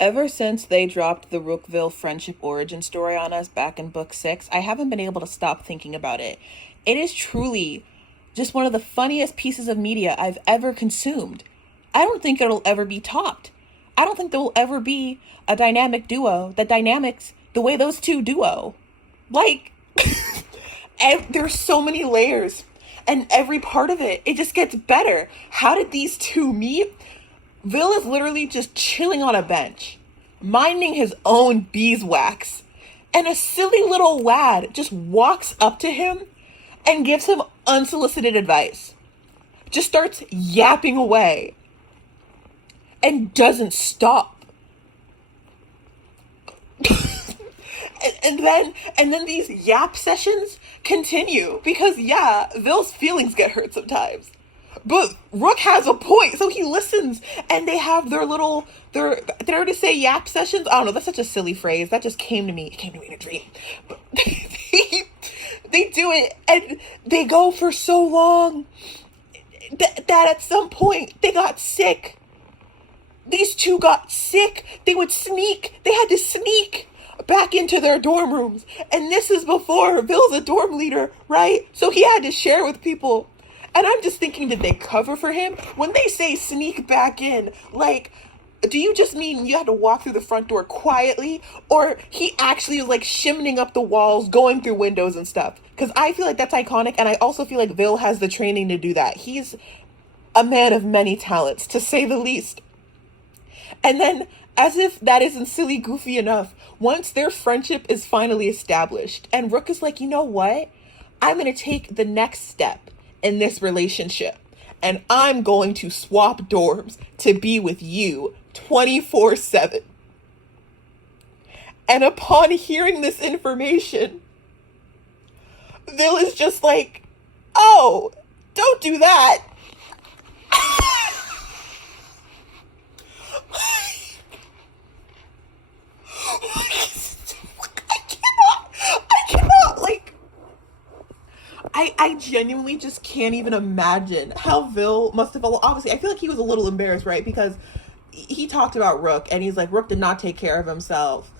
Ever since they dropped the RookVil friendship origin story on us back in book 6, I haven't been able to stop thinking about it. It is truly just one of the funniest pieces of media I've ever consumed. I don't think it'll ever be topped. I don't think there will ever be a dynamic duo that dynamics the way those two duo. Like, there's so many layers, and every part of it just gets better. How did these two meet? Vil is literally just chilling on a bench, minding his own beeswax, and a silly little lad just walks up to him and gives him unsolicited advice. Just starts yapping away and doesn't stop. and then these yap sessions continue because yeah, Vil's feelings get hurt sometimes. But Rook has a point, so he listens, and they have their did I already say yap sessions? I don't know, that's such a silly phrase. That just came to me. It came to me in a dream. But they do it, and they go for so long that at some point they got sick. These two got sick. They had to sneak back into their dorm rooms. And this is before Vil's a dorm leader, right? So he had to share with people. And I'm just thinking, did they cover for him? When they say sneak back in, like, do you just mean you had to walk through the front door quietly? Or he actually was like shimmying up the walls, going through windows and stuff? Because I feel like that's iconic. And I also feel like Vil has the training to do that. He's a man of many talents, to say the least. And then, as if that isn't silly goofy enough, once their friendship is finally established, and Rook is like, you know what? I'm going to take the next step in this relationship, and I'm going to swap dorms to be with you 24/7. And upon hearing this information, Vil is just like, oh, don't do that. I genuinely just can't even imagine how Vil must have felt. Obviously, I feel like he was a little embarrassed, right? Because he talked about Rook, and he's like, Rook did not take care of himself.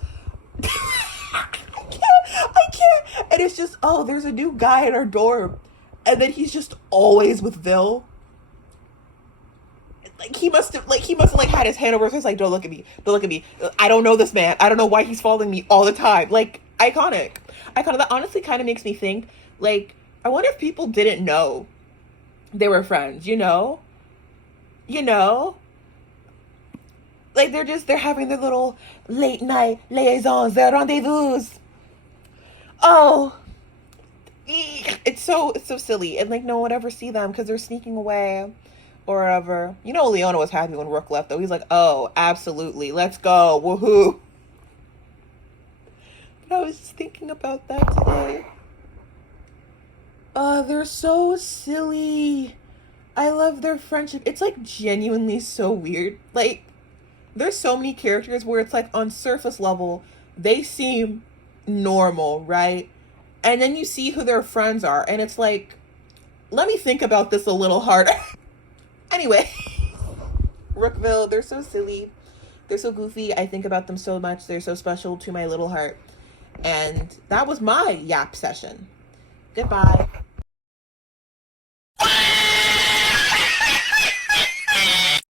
I can't. And it's just, oh, there's a new guy in our dorm. And then he's just always with Vil. He must have had his hand over his, like, don't look at me. Don't look at me. I don't know this man. I don't know why he's following me all the time. Like, iconic. That honestly kind of makes me think, like, I wonder if people didn't know they were friends, you know? Like, they're having their little late night liaisons, their rendezvous. Oh, it's so silly. And, like, no one would ever see them because they're sneaking away or whatever. You know, Leona was happy when Rook left, though. He's like, oh, absolutely. Let's go. Woohoo. But I was just thinking about that today. They're so silly. I love their friendship. It's like genuinely so weird. Like, there's so many characters where it's like on surface level, they seem normal, right? And then you see who their friends are, and it's like, let me think about this a little harder. Anyway, RookVil, they're so silly. They're so goofy. I think about them so much. They're so special to my little heart. And that was my yap session. Goodbye.